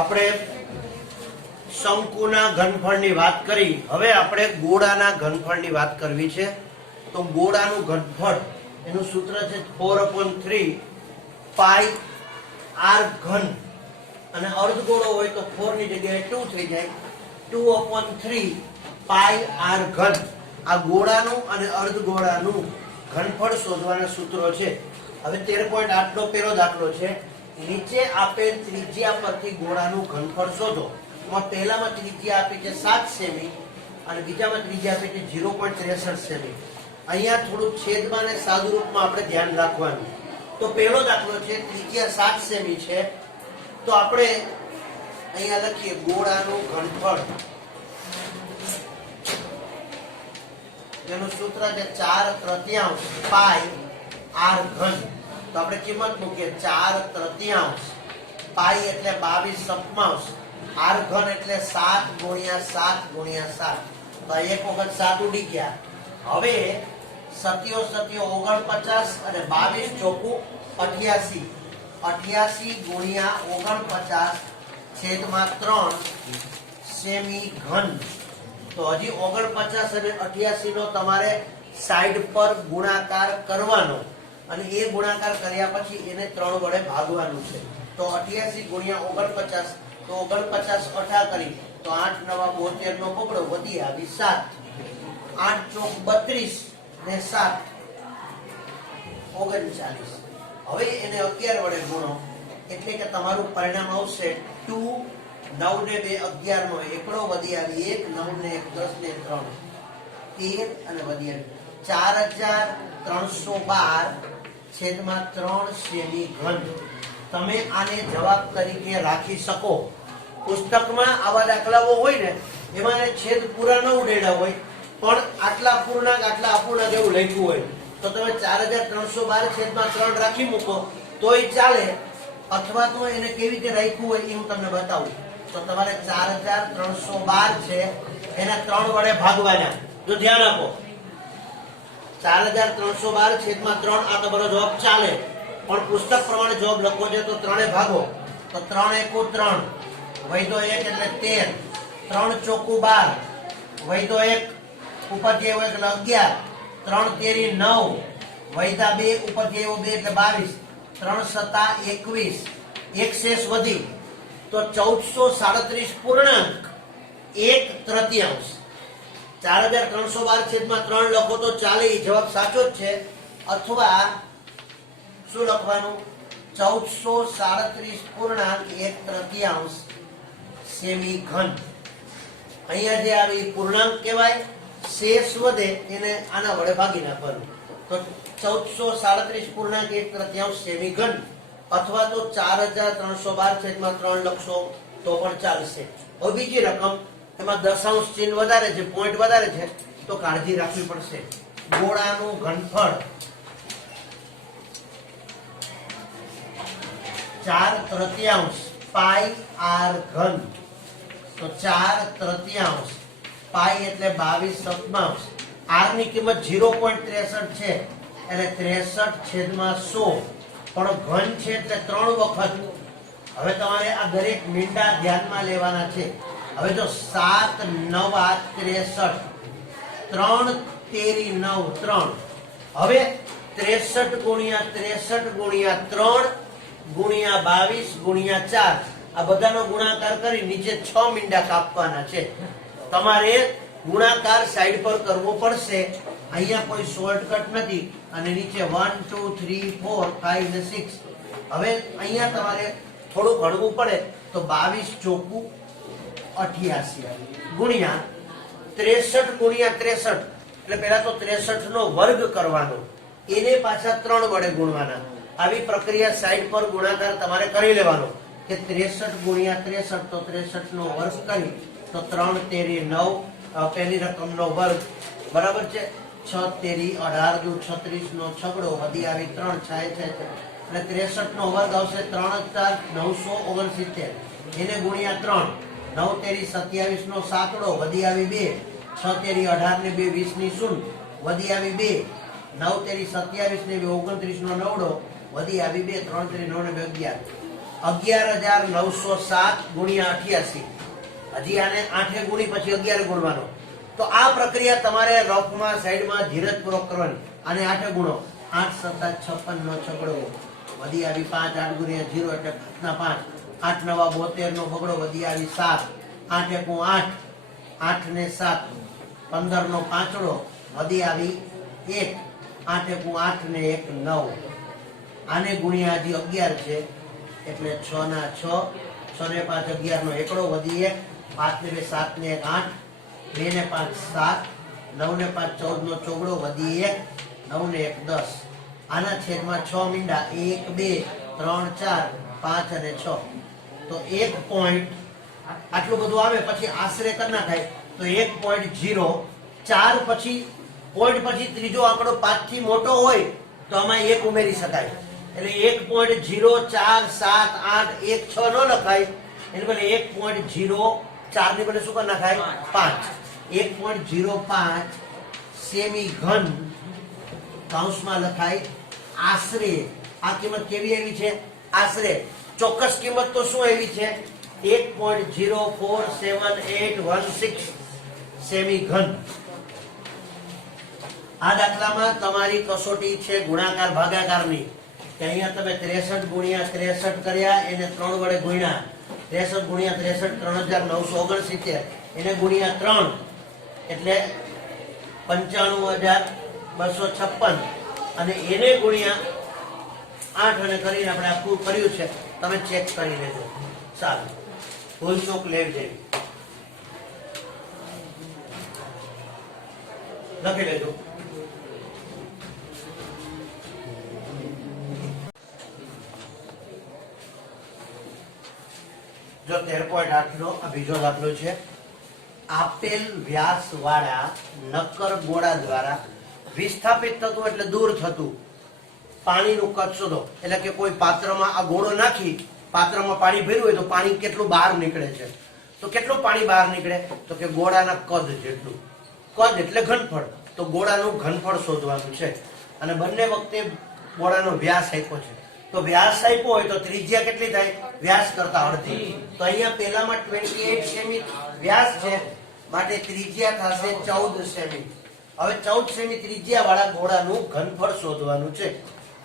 આપણે શંકુના ઘનફળની વાત કરી. હવે આપણે ગોળાના ઘનફળની વાત કરવી છે. તો ગોળાનું ઘનફળ એનું સૂત્ર છે 4/3 પાઈ r ઘન, અને અર્ધગોળો હોય તો 4 ની જગ્યાએ 2 થઈ જાય, 2/3 પાઈ r ઘન. આ ગોળાનું અને અર્ધગોળાનું ઘનફળ શોધવાના સૂત્રો છે. હવે 13.8 નો પહેલો દાખલો છે. નીચે આપેલ ત્રિજ્યા પરથી ગોળાનું ઘનફળ શોધો. પહેલામાં ત્રિજ્યા આપી છે 7 સેમી અને બીજામાં ત્રિજ્યા આપી છે 0.63 સેમી. અહીંયા થોડું છેદમાં અને સાદું રૂપમાં આપણે ધ્યાન રાખવાનું. તો પહેલો દાખલો છે, ત્રિજ્યા 7 સેમી છે, તો આપણે અહીંયા લખીએ ગોળાનું ઘનફળ. તેનું સૂત્ર છે 4/3 પાઈ r ઘન. તો આપણે કિંમત મૂકીએ 4/3 પાઈ એટલે 22/7, r ઘન એટલે 7 × 7 × 7. તો એક વખત 7 ઉડી ગયા. હવે 7 7 49 અને 22 ચોકું 88, 88 × 49 છેદમાં 3 સેમી ઘન. તો હજી 49 અને 88 નો તમારે સાઈડ પર ગુણાકાર કરવાનો, અને એ ગુણાકાર કર્યા પછી એને 3 વડે ભાગવાનું છે. તો 88 × 49, તો 49 અઠા કરી તો 8 9 72 નો પકડો, વધી આવી 7, 8 ચોક 32 ને 7 39. હવે એને 11 વડે ગુણો એટલે કે તમારું પરિણામ આવશે 2, 9 ને 2 11 નો એકડો, વધી આવી 1, 9 ને 1 10 ને 3 13 અને વધી આવી 4312 છેદમાં 3 સેમી ઘન. તમે આને જવાબ તરીકે રાખી શકો. પુસ્તકમાં આવા દાખલાઓ હોય ને એમાં છેદ પૂરા ન ઉડેડા હોય, પણ આટલા પૂર્ણાંક આટલા અપૂર્ણાંક એવું લખ્યું હોય, તો તમે 4312 છેદમાં 3 રાખી મૂકો તોય ચાલે, અથવા તો એને કેવી રીતે રાખ્યું હોય એ હું તમને બતાવું. તો તમારે 4312 છે એના 3 વડે ભાગવાના. જો ધ્યાન આપો, 4312 છેદમાં 3 આ તમારો જવાબ ચાલે, પણ પુસ્તક પ્રમાણે જવાબ લખવો છે તો 3 એ ભાગો. તો 3 એકુ 3, વૈધો 1 એટલે 13, 3 ચોકુ 12, વૈધો 1 ઉપર જે હોય એટલે 11, 3 તેરી 9, વૈધા 2 ઉપર જે 2 એટલે 22, 3 સતા 21, એક શેષ વધી તો 1437 પૂર્ણાંક 1/3. 4312 છેદમાં 3 લખો તો ચાલે, એ જવાબ સાચો જ છે. અથવા શું લખવાનું, 1437 પૂર્ણાંક 1/3 સેમી ઘન. અહીંયા જે આવી પૂર્ણાંક કહેવાય, શેષ વધે એને આના વડે ભાગી નાખવાનું. તો 1437 પૂર્ણાંક 1/3 સેમી ઘન, અથવા તો 4312 છેદમાં 3 લખશો તો પણ ચાલશે. હવે બીજી રકમ, એમાં દશાંશ ચિહ્ન વધારે છે, પોઈન્ટ વધારે છે, તો કાળજી રાખવી પડશે. ગોળાનું ઘનફળ 4/3 પાઈ r ઘન. તો 4/3 પાઈ એટલે 22/7, r ની કિંમત 0.63 છે એટલે 63/100, પણ ઘન છે એટલે 3 વખત. હવે તમારે આ દરેક મીંડા ધ્યાનમાં લેવાના છે. હવે જો 7 9 63, 3 તેરી 9 3. હવે 63 × 63 × 3 ગુણ્યા 22 ગુણ્યા 4, આ બધાનો ગુણાકાર કરી નીચે 6 મીંડા કાપવાના છે. તમારે ગુણાકાર સાઈડ પર કરવો પડશે. અહીંયા કોઈ શોર્ટકટ નથી. અને નીચે 1 2 3 4 5 ને 6. હવે અહીંયા તમારે થોડું ઘડવું પડે તો 22 ચોકુ 88 ગુણ્યા 63 × 63, એટલે પહેલા તો 63 નો વર્ગ કરવાનો, એને પાછા 3 વડે ગુણવાના. આવી પ્રક્રિયા સાઈડ પર ગુણાકાર તમારે કરી લેવાનો કે 63 × 63, તો 63 નો વર્ગ કરી તો 3 તેરી 9, પહેલી રકમનો વર્ગ બરાબર છે. 6 તેરી 18 દુ 36 નો છગડો, વધી આવી 3 છાય છે એટલે 63 નો વર્ગ આવશે 3 4 969, એને ગુણ્યા 3, 9 તેરી 27 નો સાતડો, વધી આવી 2, 6 તેરી 18 ને 2 20 ની શૂન્ય, વધી આવી 2, 9 તેરી 27 ને 2 29 નો નવડો, વધી આવી 2, 3 તેરી 9 ને 2 11. 11,907 ગુણ્યા 88. હજી આને 8 ગુણી પછી 11 ગુણવાનો. તો આ પ્રક્રિયા તમારે રફમાં સાઈડમાં ધીરજપૂર્વક કરવાની. આને 8 ગુણો. 8 × 7 = 56 નો છગડો વધી આવી 5. 8 ગુણ્યા 0 એટલે 5 ના 5. 8 × 9 = 72 નો બગડો વધી આવી 7. 8 × 1 = 8. 8 ને 7 15 નો પાંચડો વધી આવી 1. 8 × 1 = 8 ને 1 = 9. આને ગુણ્યા હજી 11 છે એટલે 6 ના 6. 6 ને 5 11 નો એકડો વધી 1. 5 ને 2 7 ને 1 8. 2 ને 5 7. 9 ને 5 14 નો ચોગડો વધી 1. 9 ને 1 10. આના છેદમાં 6 મીંડા 1 2 3 4 5 અને 6. તો 1 પોઈન્ટ આટલું બધું આવે પછી આશરે કરી નાખાય તો 1.0. 4 પછી પોઈન્ટ પછી ત્રીજો આંકડો 5 થી મોટો હોય તો આમાં 1 ઉમેરી શકાય. એટલે 1.0478 16 નો લખાય. એટલે બદલે 1.04 ની બદલે શું કરી નાખાય 5. 1.05 સેમી ઘન કૌંસમાં લખાય આશરે. આ કિંમત કેવી આવી છે? આશરે. ચોક્કસ કિંમત તો શું આવી છે? 1.047816 સેમી ઘન. આ દાખલામાં તમારી કસોટી છે ગુણાકાર ભાગાકારની. કે અહીંયા તમે 63 ગુણ્યા 63 કર્યા એને 3 વડે ગુણ્યા. 63 ગુણ્યા 63 3969 એને ગુણ્યા 3 એટલે 95,256 અને એને ગુણ્યા 8 અને કરીને આપણે આખું કર્યું છે. તમે ચેક કરી લેજો. સારું, ભૂલ ચૂક લેવી જેવી લખી લેજો. જો 13.8 નો આ બીજો દાખલો છે. આપેલ વ્યાસ વાળા નક્કર ગોળા દ્વારા વિસ્થાપિત થતું એટલે દૂર થતું પાણીનું કદ શોધો. એટલે કે કોઈ પાત્રમાં આ ગોળો નાખી પાત્રમાં પાણી ભર્યું હોય તો પાણી કેટલું બહાર નીકળે છે. તો કેટલું પાણી બહાર નીકળે? તો કે ગોળાના કદ જેટલું. કદ એટલે ઘનફળ. તો ગોળાનું ઘનફળ શોધવાનું છે. અને બંને વખતે ગોળાનો વ્યાસ આપ્યો છે. તો વ્યાસ આપ્યો હોય તો ત્રિજ્યા કેટલી થાય? વ્યાસ કરતા અડધી. તો અહીંયા પહેલામાં 28 સેમી વ્યાસ છે માટે ત્રિજ્યા થશે 14 સેમી. હવે 14 સેમી ત્રિજ્યા વાળા ગોળાનું ઘનફળ શોધવાનું છે.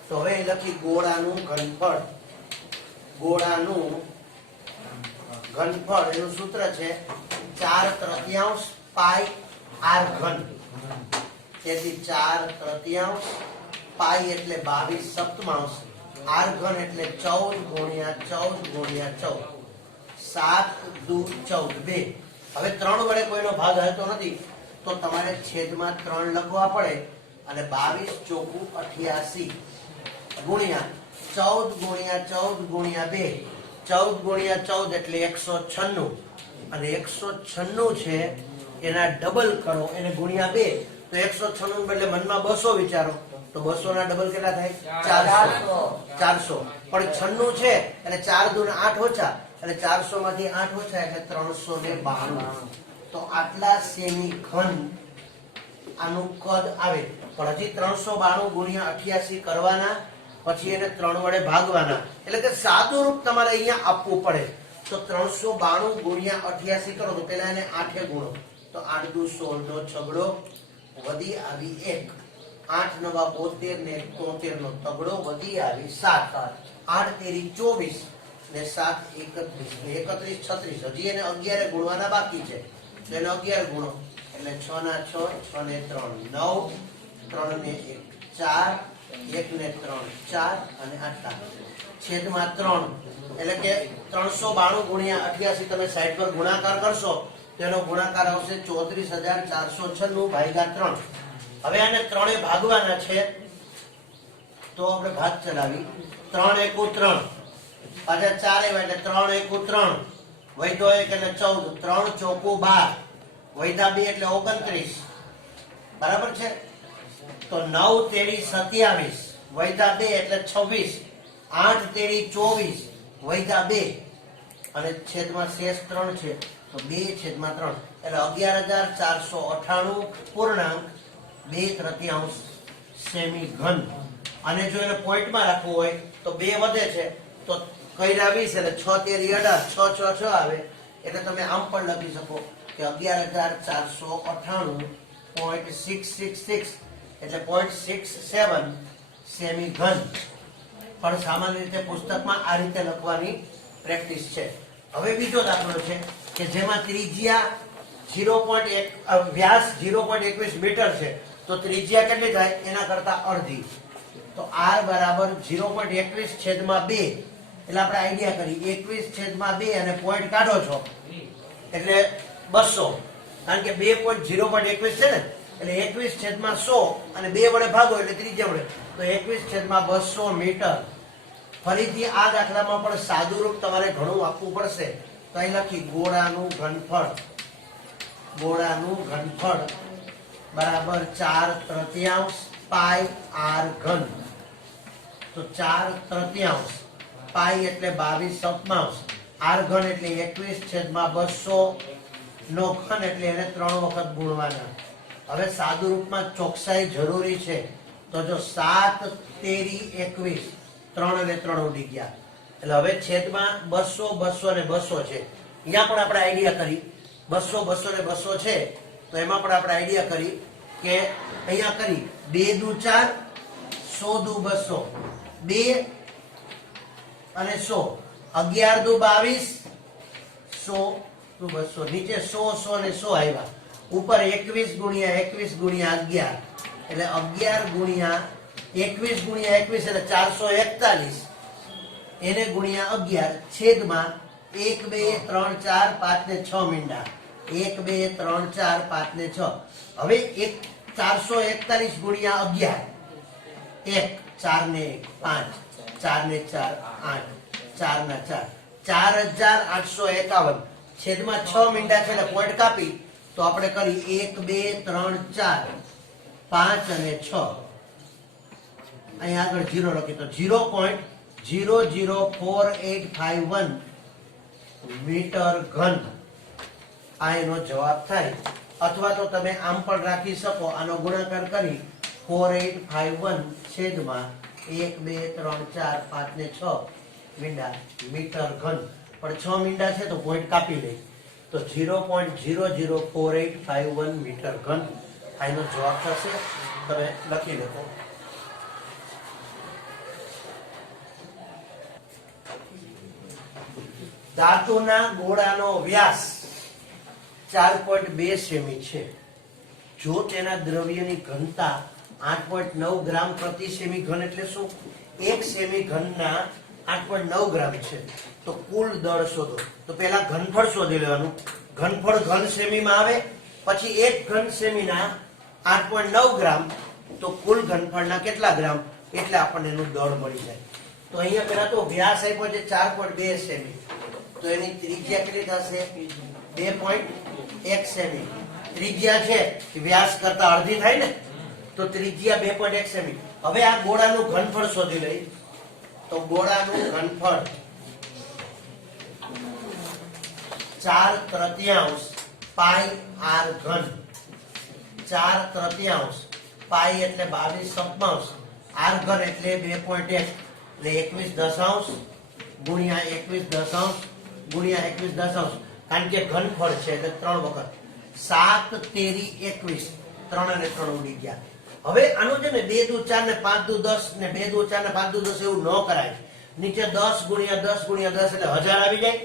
તો હવે લખી ગોળાનું ઘનફળ. ગોળાનું ઘનફળ એનું સૂત્ર છે 4/3 પાઈ r ઘન. તેથી 4/3 પાઈ એટલે 22/7 r ઘન એટલે 14 ગુણ્યા 14 ગુણ્યા 14. 7 દુ 14 2. હવે 3 વડે કોઈનો ભાગ હાલતો નથી તો તમારે છેદમાં 3 લખવા પડે અને 22 ચોકું 88 ગુણ્યા 14 ગુણ્યા 14 ગુણ્યા 2. 14 ગુણ્યા 14 એટલે 196 અને 196 છે એના ડબલ કરો એને ગુણ્યા 2 તો 196 બદલે મનમાં 200 વિચારો તો 200 ના ડબલ કેટલા થાય? 400. પણ 96 છે એટલે 4 દુ 8 ઓછા એટલે 400 માંથી 8 ઓછા એટલે 392. તો આટલા સેમી ઘન આનું કદ આવે. પણ હજી 392 ગુણ્યા 88 કરવાના પછી એને 3 વડે ભાગવાના. એટલે કે સાદું રૂપ તમારે અહીંયા આપવું પડે. તો 392 ગુણ્યા 88 કરો તો પેલા એને 8 ગુણો તો 8 દુ 16 નો છગડો વધી આવી 1. 8 નવા 72 ને 73 નો તગડો વધી આવી 7. 8 તેરી 24 ને 7 31 36. હજી એને 11 ગુણવાના બાકી છે તો એને 11 ગુણો એટલે 6 ના 6 6 ને 3 9 3 ને 1 4 1 ને 3 4 અને 8 છેદમાં 3 એટલે કે 392 ગુણ્યા 88 તમે સાઈડ પર ગુણાકાર કરશો તેનો ગુણાકાર આવશે 34,496 ભાગ્યા 3. હવે આને 3 એ ભાગવાના છે તો આપણે ભાગ ચલાવી 3 × 1 = 3 પાછા 4 આવ્યા એટલે 3 × 1 = 3 વૈધો 1 એટલે 14 3 ચોકું 12 વૈધા 2 એટલે 29 બરાબર છે. તો 9 તેરી 27 વૈધા 2 એટલે 26 8 તેરી 24 વૈધા 2 અને છેદમાં શેષ 3 છે તો 2/3 એટલે 11,498 પૂર્ણાંક 2/3 સેમી ઘન. અને જો એને પોઈન્ટમાં રાખવું હોય તો 2 વધે છે તો કર્યા 20 એટલે 6 તેરી 18 6 6 6 આવે એટલે તમે આમ પણ લખી શકો કે 11,498.666 એટલે 0.67 સેમી ઘન. પણ સામાન્ય રીતે પુસ્તકમાં આ રીતે લખવાની પ્રેક્ટિસ છે. હવે બીજો દાખલો છે કે જેમાં ત્રિજ્યા 0.1 વ્યાસ 0.21 મીટર છે તો ત્રિજ્યા કેટલી થાય એના કરતા અડધી. તો r બરાબર 0.21 છેદમાં 2 એટલે આપણે આઈડિયા કરી 21 છેદમાં 2 અને પોઈન્ટ કાઢો છો એટલે 200 કારણ કે 0.21 છે ને એટલે 21 છેદમાં 100 અને 2 વડે ભાગો એટલે ત્રિજ્યા મળે તો 21 છેદમાં 200 મીટર. ફરીથી આ દાખલામાં પણ સાદું રૂપ તમારે ઘણું આપવું પડશે તો અહીં લખી ગોળાનું ઘનફળ બરાબર 4/3 પાઈ r ઘન. તો 4/3 પાઈ એટલે 22/7 r ઘન એટલે 21 છેદમાં 200 નો ઘન એટલે એને 3 વખત ગુણવાના. હવે સાદું રૂપમાં ચોકસાઈ જરૂરી છે તો જો 7 તેરી 21 3 અને 3 ઉડી ગયા એટલે હવે છેદમાં 200 200 અને 200 છે. અહીંયા પણ આપણે આઈડિયા કરી 200 200 અને 200 છે તો એમાં પણ આપણે આઈડિયા કરી કે અહીંયા કરી 2 દુ 4 100 દુ 200 2 અને 100 11 દુ 22 100 દુ 200 નીચે 100 100 અને 100 આવ્યા ઉપર 21 ગુણ્યા 21 ગુણ્યા 11 એટલે 11 ગુણ્યા 21 ગુણ્યા 21 એટલે 441 એને ગુણ્યા 11 છેદમાં 1 2 3 4 5 ને 6 મીંડા 1 2 3 4 5 ને 6. હવે 441 ગુણ્યા 11 1 4 ને 5 4 ને 4 8 4 ના 4 4851 છેદમાં 6 મીંડા છે એટલે પોઈન્ટ કાપી તો આપણે કરી 1 2 3 4 5 અને 6 અહીં આગળ 0 લખી તો 0.004851 મીટર ઘન આ એનો જવાબ થાય. અથવા તો તમે આમ પણ રાખી શકો આનો ગુણાકાર કરી 4851 છેદમાં 1 2 3 4 5 ને 6 મીંડા મીટર ઘન. પણ 6 મીંડા છે તો પોઈન્ટ કાપી લે તો 0.004851 મીટર ઘન આનો જવાબ થશે. તમે લખી લો. ધાતુના ગોળાનો વ્યાસ 4.2 સેમી છે. જો તેના દ્રવ્યની ઘનતા 8.9 ગ્રામ પ્રતિ સેમી ઘન એટલે શું 1 સેમી ઘનના 8.9 ગ્રામ છે તો કુલ દળ શોધો. તો પહેલા ઘનફળ શોધી લેવાનું. ઘનફળ ઘન સેમીમાં આવે પછી 1 ઘન સેમીના 8.9 ગ્રામ તો કુલ ઘનફળના કેટલા ગ્રામ એટલે આપણને એનું દળ મળી જાય. તો અહીંયા પહેલા તો વ્યાસ આપ્યો છે 4.2 સેમી તો એની ત્રિજ્યા કેટલી થશે 2.1 સેમી. ત્રિજ્યા છે વ્યાસ કરતા અડધી થાય ને તો ત્રિજ્યા 2.1 સેમી. હવે આ ગોળાનું ઘનફળ શોધી લઈ તો ગોળાનું ઘનફળ 4/3 પાઈ r ઘન 4/3 પાઈ એટલે 22/7 r ઘન એટલે 2.1 એટલે 21 ગુણ્યા 21 ગુણ્યા 21 કારણ કે ઘનફળ છે એટલે 3 વખત 7 તેરી 21 3 અને 3 ઉડી ગયા. હવે આનું છે ને 2 દુ 4 ને 5 દુ 10 ને 2 દુ 4 ને 5 દુ 10 એવું ન કરાય. નીચે 10 ગુણ્યા 10 ગુણ્યા 10 એટલે 1000 આવી જાય.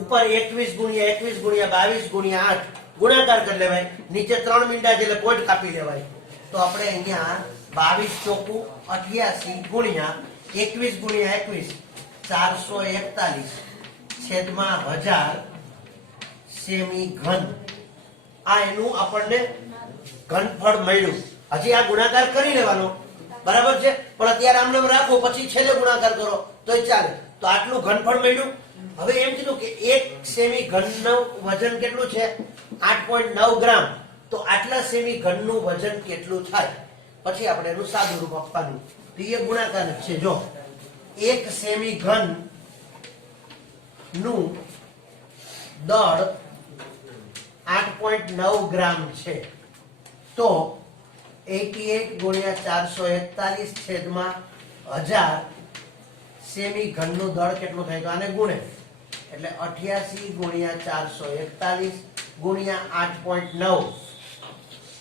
ઉપર 21 ગુણ્યા 21 ગુણ્યા 22 ગુણ્યા 8 ગુણાકાર કરી લેવાય. નીચે 3 મીંડા છે એટલે પોઈન્ટ કાપી લેવાય. તો આપણે અહીંયા 22 ચોકું 88 ગુણ્યા 21 ગુણ્યા 21 441 છેદમાં 1000 સેમી ઘન આ એનું આપણને ઘનફળ મળ્યું. હજી આ ગુણાકાર કરી લેવાનો બરાબર છે પણ અત્યારે આમને રાખો પછી છેલ્લે ગુણાકાર કરો તોય ચાલે. તો આટલું ઘનફળ મળ્યું. હવે એમ કીધું કે 1 સેમી ઘનનું વજન કેટલું છે 8.9 ગ્રામ તો આટલા સેમી ઘનનું વજન કેટલું થાય પછી આપણે એનું સાદું રૂપ આપવાનું. તો એ ગુણાકાર છે. જો 1 સેમી ઘન નું દળ 8.9 ગ્રામ છે તો 88 ગુણ્યા 441 છેદમાં 1000 સેમી ઘનનું દળ કેટલું થાય? તો આને ગુણે એટલે 88 ગુણ્યા 441 ગુણ્યા 8.9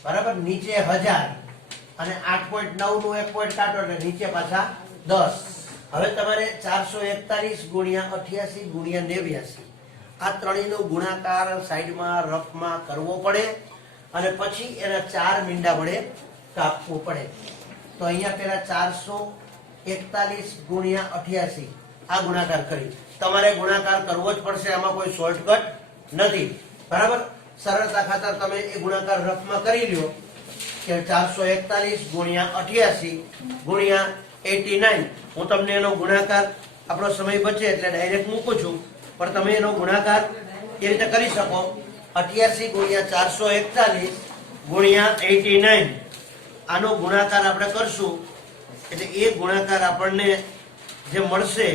બરાબર. નીચે 1000 અને 8.9 નું એક પોઈન્ટ કાઢો એટલે નીચે પાછા 10. હવે તમારે 441 ગુણ્યા 88 ગુણ્યા 89 આ ત્રણેયનો ગુણાકાર સાઈડમાં રફમાં કરવો પડે અને પછી એના 4 મીંડા વડે કાપવું પડે. તો અહીંયા પેલા 441 ગુણ્યા 88 આ ગુણાકાર કરી. તમારે ગુણાકાર કરવો જ પડશે, આમાં કોઈ શોર્ટકટ નથી બરાબર. સરળતા ખાતર તમે એ ગુણાકાર રફમાં કરી લ્યો કે 441 ગુણ્યા 88 ગુણ્યા 89. હું તમને એનો ગુણાકાર આપણો સમય બચે એટલે ડાયરેક્ટ મૂકું છું, પણ તમે એનો ગુણાકાર એ રીતે કરી શકો. 88 ગુણ્યા 441 ગુણ્યા 89 આનો ગુણાકાર આપણે કરશું એટલે એ ગુણાકાર આપણને જે મળશે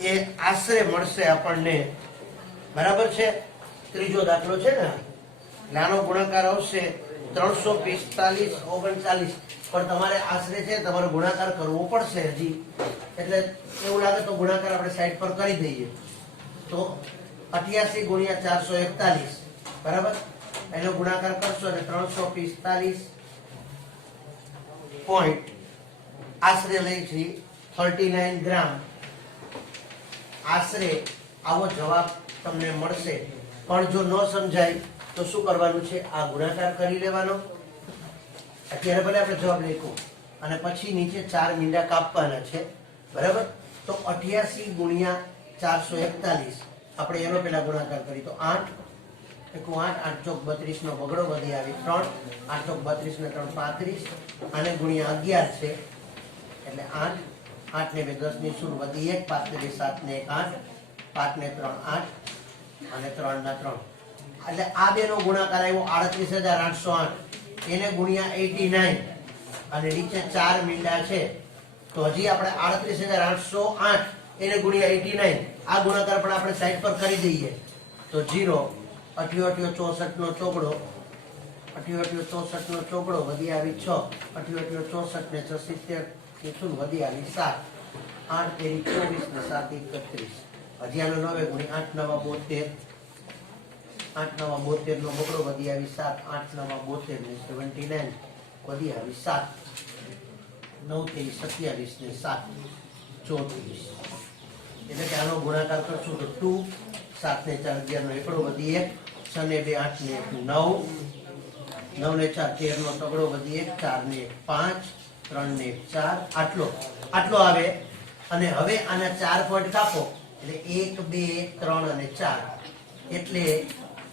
એ આશરે મળશે આપણને બરાબર છે. ત્રીજો દાખલો છે ને, નાનો ગુણાકાર આવશે 345 39. પણ તમારે આશરે છે, તમારે ગુણાકાર કરવો પડશે હજી, એટલે એવું લાગે તો ગુણાકાર આપણે સાઈડ પર કરી દઈએ. તો 88 ગુણ્યા 441 બરાબર, એનો ગુણાકાર કરશો એટલે 345 પોઈન્ટ આશરે લઈ છે 39 ગ્રામ આશરે આવો જવાબ તમને મળશે. પણ જો ન સમજાય તો શું કરવાનું છે? આ ગુણાકાર કરી લેવાનો. અત્યારે ભલે આપણે જવાબ લખો અને પછી નીચે 4 મીંડા કાપવાના છે બરાબર. તો 88 ગુણ્યા 441 આપણે એનો પેલા ગુણાકાર કરી તો 8 એકું 8 8 ચોક 32 નો બગડો વધી આવી 3 8 ચોક 32 ને 3 35 આને ગુણ્યા 11 છે એટલે 8 8 ને 2 10 ની શૂન વધી 1 5 ને 2 7 ને 1 8 5 ને 3 8 અને 3 ના 3 એટલે આ બેનો ગુણાકાર આવ્યો 38808. એને ગુણ્યા 89 અને નીચે 4 મીંડા છે તો હજી આપણે 38808 એને ગુણ્યા 89 આ ગુણાકાર પણ આપણે સાઈડ પર કરી દઈએ તો 0 88 64 નો ચોગડો 88 64 નો ચોગડો વધી આવી 6 88 64 ને 6 70 ની શૂન વધી આવી 7 8 તેરી 24 ને 7 31. હજી આનો 9 ગુણી 8 9 72 8 9 72 નો બગડો વધી આવી 7 8 9 72 ને 79 વધી આવી 7 9 તેરી 27 ને 7 34. એટલે કે આનો ગુણાકાર કરશું તો 2 7 ને 4 11 નો એકડો વધી 1 6 ને 2 8 ને 9 9 ને 4 13 નો તગડો વધી 1 4 ને 5 3 ને 4 આટલો આવે. અને હવે આના 4 પોઈન્ટ કાપો એટલે 1 2 3 અને 4 એટલે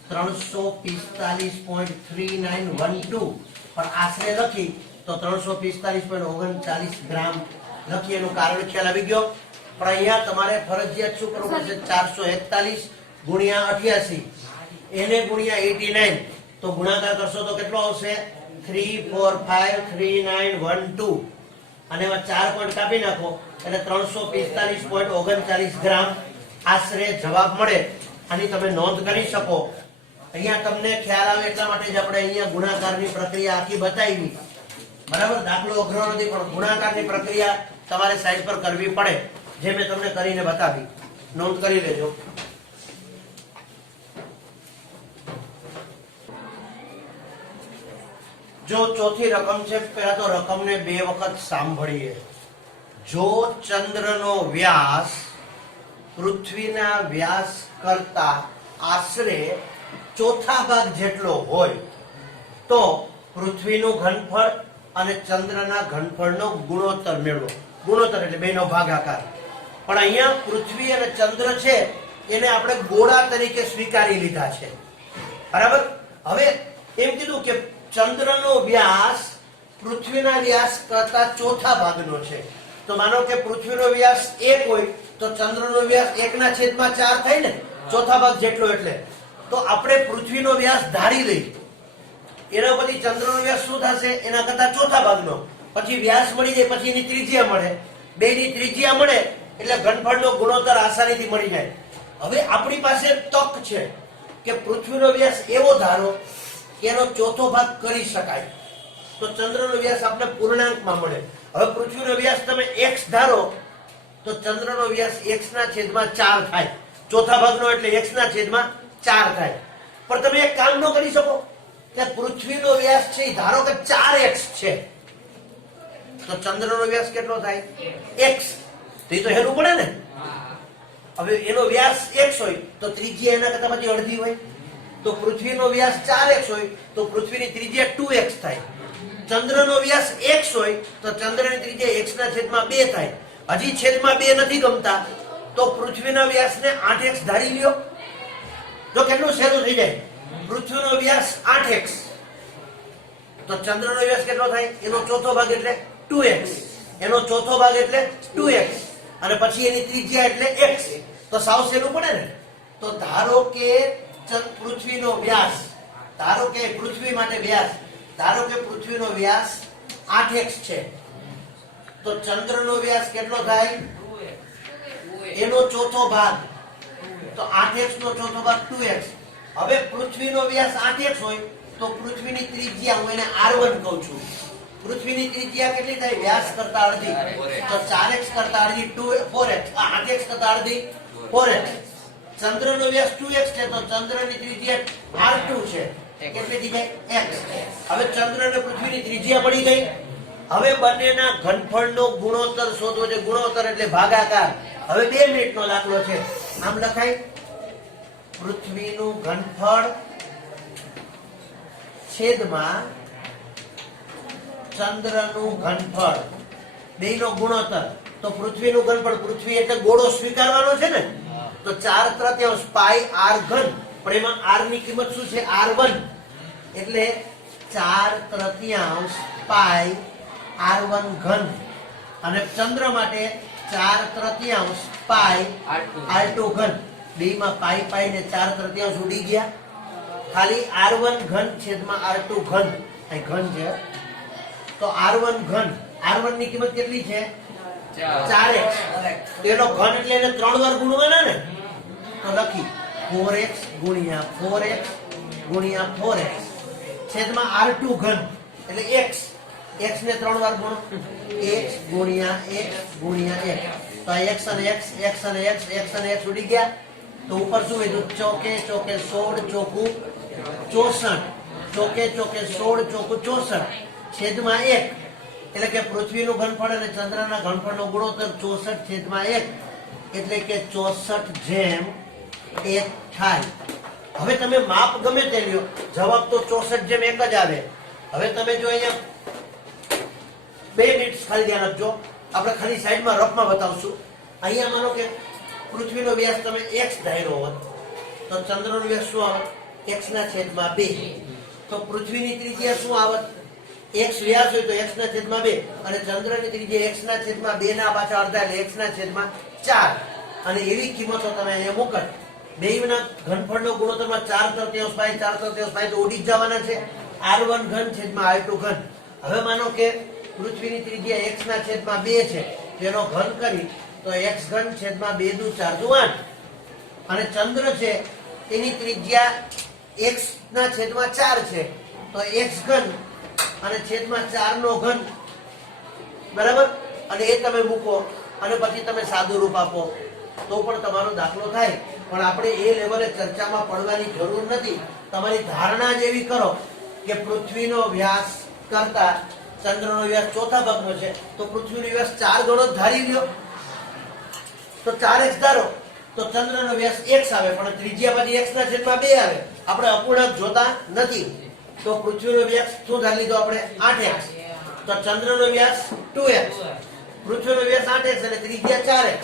345.3912 પણ આશરે લખી તો 345.39 ગ્રામ લખી. એનું કારણ ખ્યાલ આવી ગયો. પણ અહીંયા તમારે ફરજિયાત શું કરવું પડશે? 441 ગુણ્યા 88 એને ગુણ્યા 89 તો ગુણાકાર કરશો તો કેટલો આવશે? 3453912 અને એમાં 4 પોઈન્ટ કાપી નાખો એટલે 345.39 ગ્રામ આશરે જવાબ મળે. આની તમે નોંધ કરી શકો. અહીંયા તમને ખ્યાલ આવે એટલા માટે જ આપણે અહીંયા ગુણાકારની પ્રક્રિયા આખી બતાવી બરાબર. દાખલો અઘરો નથી પણ ગુણાકારની પ્રક્રિયા તમારે સાઈડ પર કરવી પડે જે મેં તમને કરીને બતાવી. નોંધ કરી લેજો. જો ચોથી રકમ છે, પહેલા તો રકમને 2 વખત સાંભળીએ. જો ચંદ્રનો વ્યાસ પૃથ્વીના વ્યાસ કરતા આશરે ચોથા ભાગ જેટલો હોય તો પૃથ્વીનું ઘનફળ અને ચંદ્રના ઘનફળનો ગુણોત્તર મેળવો. ગુણોત્તર એટલે બેનો ભાગાકાર. પણ અહીંયા પૃથ્વી અને ચંદ્ર છે એને આપણે ગોળા તરીકે સ્વીકારી લીધા છે બરાબર. હવે એમ કીધું કે ચંદ્રનો વ્યાસ પૃથ્વીના વ્યાસ કરતા ચોથા ભાગનો છે. તો માનો કે પૃથ્વીનો વ્યાસ 1 હોય તો ચંદ્રનો વ્યાસ 1/4 થાય ને, ચોથા ભાગ જેટલો. એટલે તો આપણે પૃથ્વીનો વ્યાસ ધારી લઈ, એના પછી ચંદ્રનો વ્યાસ શું થશે? એના કરતા ચોથા ભાગનો. પછી વ્યાસ મળી જાય પછી એની ત્રિજ્યા મળે, બેની ત્રિજ્યા મળે એટલે ઘનફળનો ગુણોત્તર આસાનીથી મળી જાય. હવે આપણી પાસે તક છે કે પૃથ્વીનો વ્યાસ એવો ધારો કે એનો ચોથો ભાગ કરી શકાય તો ચંદ્રનો વ્યાસ આપણે પૂર્ણાંકમાં મળે. હવે પૃથ્વીનો વ્યાસ તમે x ધારો તો ચંદ્રનો વ્યાસ x ના છેદમાં 4 થાય. ચોથા ભાગનો એટલે x ના છેદમાં 4 થાય. પણ તમે એક કામ ન કરી શકો કે પૃથ્વીનો વ્યાસ છે ધારો કે 4x છે, તો ચંદ્રનો વ્યાસ કેટલો થાય? x. તો હેરું પડે ને. હવે એનો વ્યાસ x હોય તો ત્રિજ્યા એના કરતા પછી અડધી હોય. તો પૃથ્વીનો વ્યાસ 4x હોય તો પૃથ્વીની ત્રિજ્યા 2x થાય. ચંદ્રનો વ્યાસ x હોય તો ચંદ્રની ત્રિજ્યા x ના છેદમાં 2 થાય. હજી છેદમાં 2 નથી ગમતા તો પૃથ્વીના વ્યાસને 8x ધારી લ્યો. જો કેટલું સહેલું થઈ જાય. પૃથ્વીનો વ્યાસ 8x તો ચંદ્રનો વ્યાસ કેટલો થાય? એનો ચોથો ભાગ એટલે 2x. એનો ચોથો ભાગ એટલે 2x અને પછી એની ત્રિજ્યા એટલે x. તો સાવ સહેલું પડે ને. તો ધારો કે પૃથ્વીનો વ્યાસ, ધારો કે પૃથ્વી માટે વ્યાસ, ધારો કે પૃથ્વીનો વ્યાસ 8x છે તો ચંદ્રનો વ્યાસ કેટલો થાય? એનો ચોથો ભાગ. તો 8x નો ચોથો ભાગ 2x. હવે પૃથ્વીનો વ્યાસ 8x હોય તો પૃથ્વીની ત્રિજ્યા, હું એને r1 કહું છું, પૃથ્વીની ત્રિજ્યા કેટલી થાય? વ્યાસ કરતા અડધી. તો 4x કરતા અડધી 4x. 8x કરતા અડધી 4x. ચંદ્રનો વ્યાસ 2x છે તો ચંદ્રની ત્રિજ્યા r2 છે. કેટલી થઈ જાય? x. હવે ચંદ્ર અને પૃથ્વીની ત્રિજ્યા પડી ગઈ. હવે બંનેના ઘનફળનો ગુણોત્તર શોધવો છે. ગુણોત્તર એટલે ભાગાકાર. હવે 2 મિનિટનો દાખલો છે. આમ લખાય, પૃથ્વીનું ઘનફળ છેદમાં ચંદ્રનું ઘનફળ, બેયનો ગુણોત્તર. તો પૃથ્વીનું ઘનફળ, પૃથ્વી એટલે ગોળો સ્વીકારવાનો છે ને, તો 4/3 પાઈ r ઘન. પણ એમાં r ની કિંમત શું છે? r1. એટલે 4/3 પાઈ r1 ઘન. અને ચંદ્ર માટે 4/3 પાઈ r2 ઘન. બેયમાં પાઈ પાઈ ને 4/3 ઉડી ગયા. ખાલી r1 ઘન છેદમાં r2 ઘન. અહીં ઘન છે તો r1 ઘન. r1 ની કિંમત કેટલી છે? 4x. એનો ઘન એટલે એને 3 વાર ગુણવાના ને. તો લખી 4x ગુણ્યા 4x ગુણ્યા 4x છેદમાં r2 ઘન એટલે x. x ને 3 વાર ગુણો. x ગુણ્યા x ગુણ્યા x. તો આ x અને x, x અને x, x અને x ઉડી ગયા. તો ઉપર શું વધ્યું? ચોકે ચોકે 16 ચોકું 64. ચોકે ચોકે 16 ચોકું 64 છેદમાં 1. એટલે કે પૃથ્વીનું ઘનફળ અને ચંદ્રના ઘનફળનો ગુણોત્તર 64/1. એટલે કે 64/1 થાય. હવે તમે માપ ગમે તે લ્યો, જવાબ તો 64/1 જ આવે. હવે તમે જો અહીંયા 2 મિનિટ ખાલી ધ્યાન રાખજો. આપણે ખાલી સાઈડમાં રફમાં બતાવશું. અહીંયા માનો કે પૃથ્વીનો વ્યાસ તમે x ધાર્યો હોત તો ચંદ્રનો વ્યાસ શું આવત? x ના છેદમાં 2. તો પૃથ્વીની ત્રિજ્યા શું આવત? x વ્યાસ હોય તો x ના છેદમાં 2 અને ચંદ્રની ત્રિજ્યા x ના છેદમાં 2 ના પાછા અડધા એટલે x ના છેદમાં 4. અને એવી કિંમતો તમે અહીંયા મૂકો. બેયના ઘનફળનો ગુણોત્તરમાં 4/3 પાઈ 4/3 પાઈ તો ઉડી જ જવાના છે. r1 ઘન છેદમાં r2 ઘન. હવે માનો કે પૃથ્વીની ત્રિજ્યા x ના છેદમાં 2 છે, તેનો ઘન કરી તો x ઘન છેદમાં 2 દુ 4 દુ 8. અને ચંદ્ર છે તેની ત્રિજ્યા x ના છેદમાં 4 છે તો x ઘન અને છેદમાં 4 નો ઘન. બરાબર. અને એ તમે મૂકો અને પછી તમે સાદું રૂપ આપો તો પણ તમારો દાખલો થાય. પણ આપણે એ લેવલે ચર્ચામાં પડવાની જરૂર નથી. તમારી ધારણા જ એવી કરો કે પૃથ્વીનો વ્યાસ કરતા ચંદ્રનો વ્યાસ ચોથા ભાગનો છે તો પૃથ્વીનો વ્યાસ 4 ગણો ધારી લ્યો. તો 4x ધારો તો ચંદ્રનો વ્યાસ x આવે પણ ત્રિજ્યા પછી x ના છેદમાં 2 આવે. આપણે અપૂર્ણાંક જોતા નથી. તો પૃથ્વીનો વ્યાસ શું ધારી લીધો આપણે? 8x. તો ચંદ્રનો વ્યાસ 2x. પૃથ્વીનો વ્યાસ 8x અને ત્રિજ્યા 4x.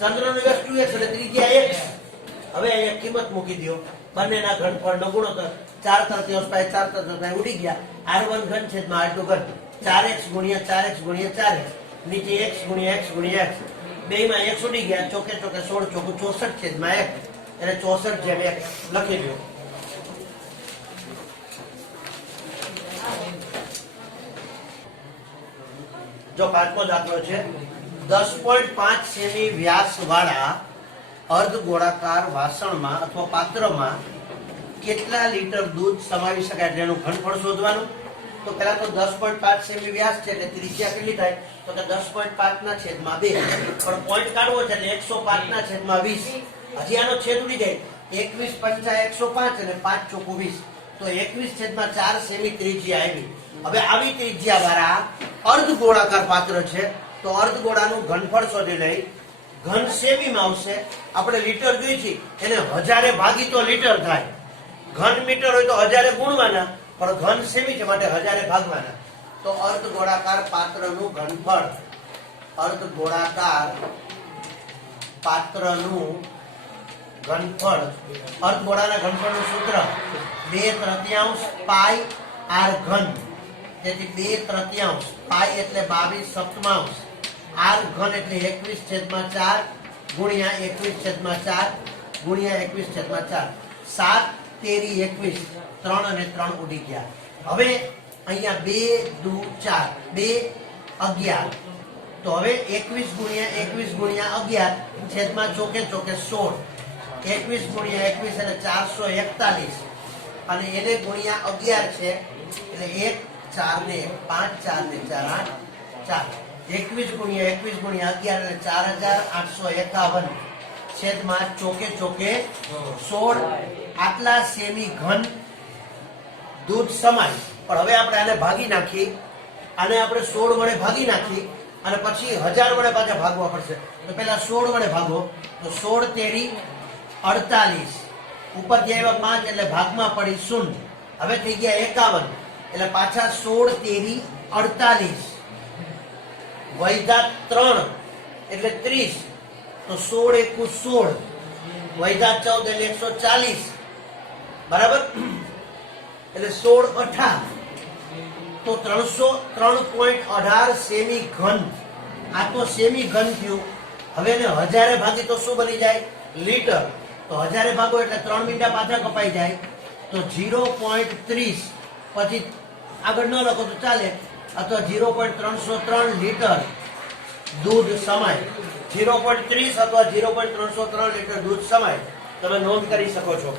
ચંદ્રનો વ્યાસ 2x અને ત્રિજ્યા x. હવે અહીંયા કિંમત મૂકી દો. બંનેના ઘનફળનો ગુણોત્તર 4/3 પાઈ 4/3 પાઈ ઉડી ગયા. r1 ઘન છેદમાં r2 ઘન. 4x ગુણ્યા 4x ગુણ્યા 4x. નીચે x ગુણ્યા x ગુણ્યા x. બેયમાં x ઉડી ગયા. ચોકે ચોકે 16 ચોકું 64/1 એટલે 64/1 લખી દો. જો પાંચમો દાખલો છે. 10.5 સેમી વ્યાસ વાળા અર્ધ ગોળાકાર વાસણમાં અથવા પાત્રમાં કેટલા લીટર દૂધ સમાવી શકાય? એનું ઘનફળ શોધવાનું. તો પેલા તો 10.5 સેમી વ્યાસ છે એટલે ત્રિજ્યા કેટલી થાય તો કે 10.5 ના છેદમાં 2 પણ પોઈન્ટ કાઢવો છે એટલે 105 ના છેદમાં 20 હજી આનો છેદ ઉડી જાય 21 પંચા 105 અને 5 ચોકુ 20 તો 21 છેદમાં 4 સેમી ત્રિજ્યા આવી હવે આવી ત્રિજ્યા વાળા અર્ધગોળાકાર પાત્ર છે તો અર્ધગોળાનું ઘનફળ શોધી લઈ ઘન સેમીમાં આવશે આપણે લીટર જોઈ છે એને હજારે ભાગી તો લીટર થાય ઘન મીટર હોય તો હજારે ગુણવાના પણ ઘન સેમી છે માટે હજારે ભાગવાના તો અર્ધગોળાકાર પાત્રનું ઘનફળ અર્ધગોળાકાર પાત્રનું ઘનફળ અર્ધગોળાના ઘનફળનું સૂત્ર 2/3 પાઈ આર ઘન તેથી 2/3 પાઈ એટલે 22/7 આર ઘન એટલે 21/4 ગુણ્યા 21/4 ગુણ્યા 21/4 7 તેરી 21 3 અને 3 ઉડી ગયા હવે અહીંયા 2 દુ 4 2 11 તો હવે 21 ગુણ્યા 21 ગુણ્યા 11 છેદમાં ચોકે ચોકે 16 21 ગુણ્યા 21 એટલે 441 અને એને ગુણ્યા 11 છે એટલે 1 4 ને 5 4 ને 4 8 4 21 ગુણ્યા 21 ગુણ્યા 11 એટલે 4851 છેદમાં ચોકે ચોકે 16 આટલા સેમી ઘન દૂધ સમાય પણ હવે આપણે આને ભાગી નાખી આને આપણે 16 વડે ભાગી નાખી અને પછી 1000 વડે પાછા ભાગવા પડશે તો પહેલા 16 વડે ભાગો તો 16 તેરી 48 ઉપર જે આવ્યા 5 એટલે ભાગમાં પડી 0 હવે થઈ ગયા 51 એટલે પાછા 16 તેરી 48 વૈધા 3 એટલે 30 તો 16 એકુ 16 વૈધા 14 એટલે 140 બરાબર એટલે 16 18 તો 303.18 સેમી ઘન આ તો સેમી ઘન થયું હવે એને હજારે ભાગી તો શું બની જાય લીટર તો હજારે ભાગો એટલે 3 મીંડા પાછા કપાઈ જાય તો 0.30 પછી આગળ ન લખો તો ચાલે અથવા 0.303 લીટર દૂધ સમાય 0.30 અથવા 0.303 લીટર દૂધ સમાય તમે નોંધ કરી શકો છો